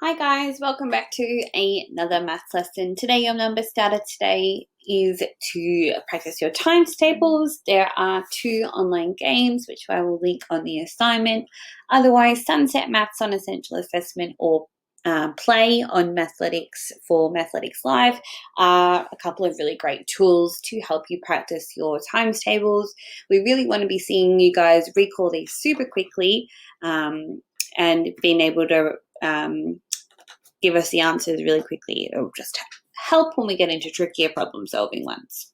Hi guys, welcome back to another maths lesson. Today your number starter today is to practice your times tables. There are 2 online games which I will link on the assignment. Otherwise, Sunset Maths on Essential Assessment or Play on Mathletics for Mathletics Live are a couple of really great tools to help you practice your times tables. We really want to be seeing you guys recall these super quickly and being able to give us the answers really quickly. It'll just help when we get into trickier problem solving ones.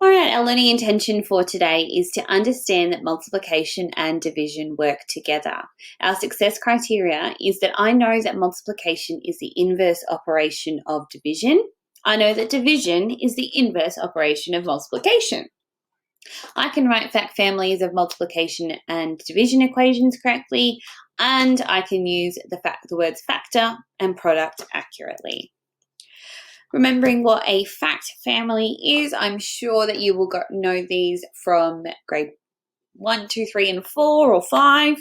All right, our learning intention for today is to understand that multiplication and division work together. Our success criteria is that I know that multiplication is the inverse operation of division. I know that division is the inverse operation of multiplication. I can write fact families of multiplication and division equations correctly, and I can use the words factor and product accurately. Remembering what a fact family is, I'm sure that you will know these from grade 1, 2, 3, and 4 or 5.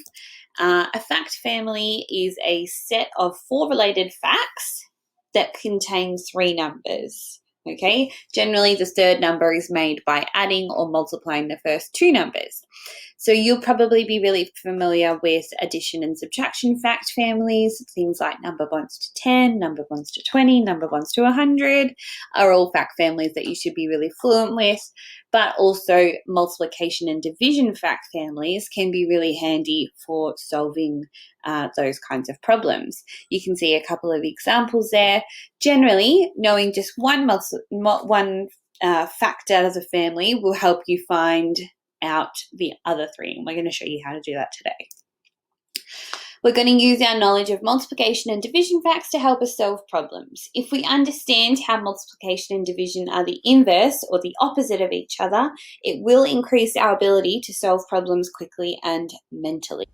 A fact family is a set of 4 related facts that contain 3 numbers. Okay, generally the third number is made by adding or multiplying the first 2 numbers. So you'll probably be really familiar with addition and subtraction fact families. Things like number bonds to 10, number bonds to 20, number bonds to 100 are all fact families that you should be really fluent with. But also multiplication and division fact families can be really handy for solving those kinds of problems. You can see a couple of examples there. Generally, knowing just one factor as a family will help you find out the other 3, and we're going to show you how to do that today. We're going to use our knowledge of multiplication and division facts to help us solve problems. If we understand how multiplication and division are the inverse or the opposite of each other, it will increase our ability to solve problems quickly and mentally.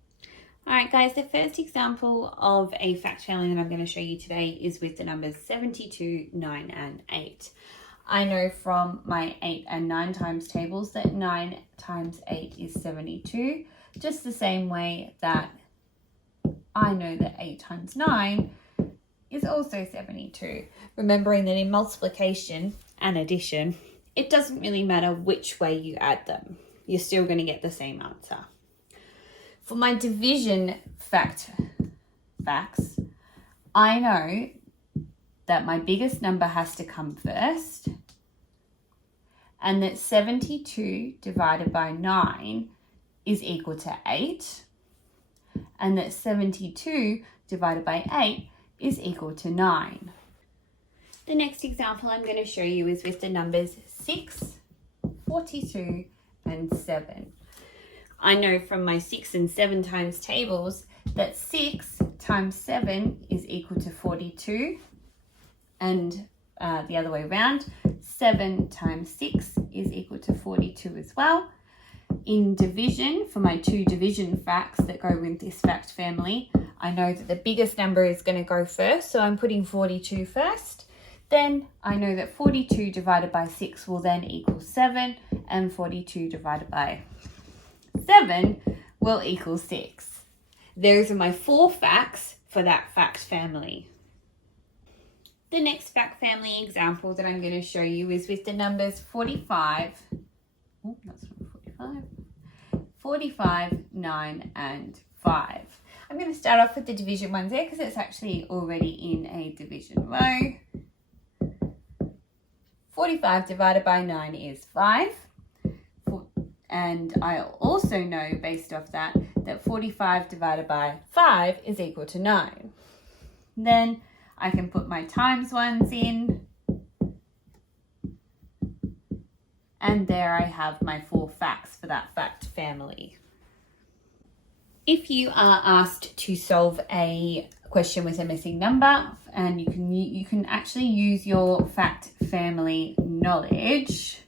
All right, guys, the first example of a fact family that I'm going to show you today is with the numbers 72, 9, and 8. I know from my 8 and 9 times tables that 9 times 8 is 72, just the same way that I know that 8 times 9 is also 72. Remembering that in multiplication and addition, it doesn't really matter which way you add them. You're still going to get the same answer. For my division facts, I know that my biggest number has to come first, and that 72 divided by 9 is equal to 8, and that 72 divided by 8 is equal to 9. The next example I'm going to show you is with the numbers 6, 42, and 7. I know from my 6 and 7 times tables that 6 times 7 is equal to 42, and the other way around, 7 times 6 is equal to 42 as well. In division, for my 2 division facts that go with this fact family, I know that the biggest number is going to go first, so I'm putting 42 first. Then I know that 42 divided by 6 will then equal 7, and 42 divided by 7 will equal 6. Those are my 4 facts for that fact family. The next fact family example that I'm going to show you is with the numbers 45, 9, and 5. I'm going to start off with the division ones there because it's actually already in a division row. 45 divided by 9 is 5. And I also know, based off that 45 divided by 5 is equal to 9. Then I can put my times ones in. And there I have my 4 facts for that fact family. If you are asked to solve a question with a missing number, and you can actually use your fact family knowledge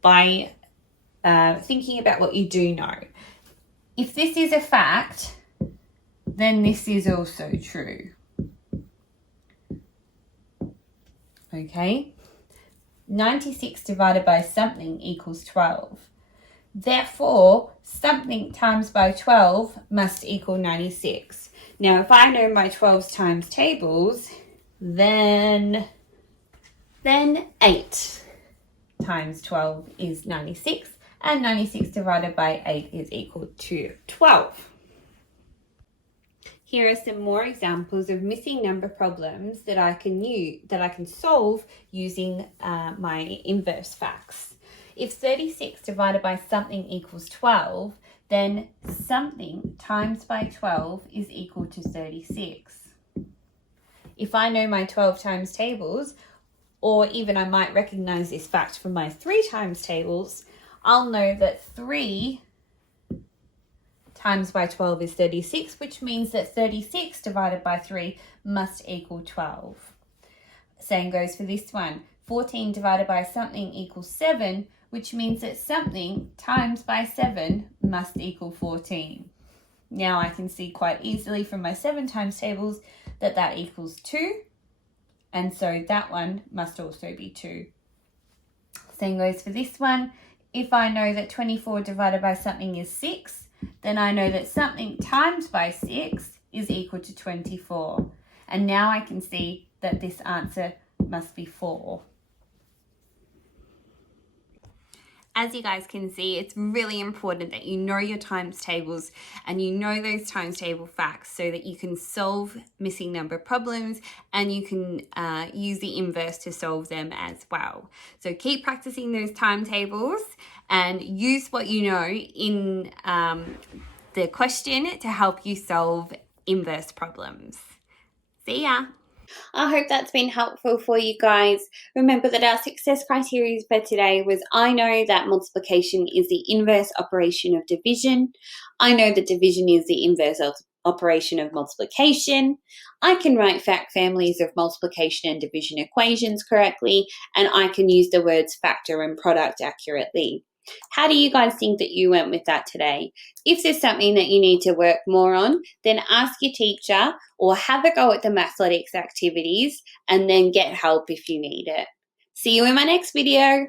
by thinking about what you do know. If this is a fact, then this is also true. Okay? 96 divided by something equals 12. Therefore, something times by 12 must equal 96. Now, if I know my 12's times tables, then 8 times 12 is 96, and 96 divided by 8 is equal to 12. Here are some more examples of missing number problems that I can solve using my inverse facts. If 36 divided by something equals 12, then something times by 12 is equal to 36. If I know my 12 times tables, or even I might recognize this fact from my 3 times tables, I'll know that 3 times by 12 is 36, which means that 36 divided by 3 must equal 12. Same goes for this one. 14 divided by something equals 7, which means that something times by 7 must equal 14. Now I can see quite easily from my 7 times tables that that equals 2, and so that one must also be 2. Same goes for this one. If I know that 24 divided by something is 6, then I know that something times by 6 is equal to 24. And now I can see that this answer must be 4. As you guys can see, it's really important that you know your times tables and you know those times table facts so that you can solve missing number problems and you can use the inverse to solve them as well. So keep practicing those timetables and use what you know in the question to help you solve inverse problems. See ya! I hope that's been helpful for you guys. Remember that our success criteria for today was I know that multiplication is the inverse operation of division. I know that division is the inverse operation of multiplication. I can write fact families of multiplication and division equations correctly, and I can use the words factor and product accurately. How do you guys think that you went with that today? If there's something that you need to work more on, then ask your teacher or have a go at the Mathletics activities and then get help if you need it. See you in my next video.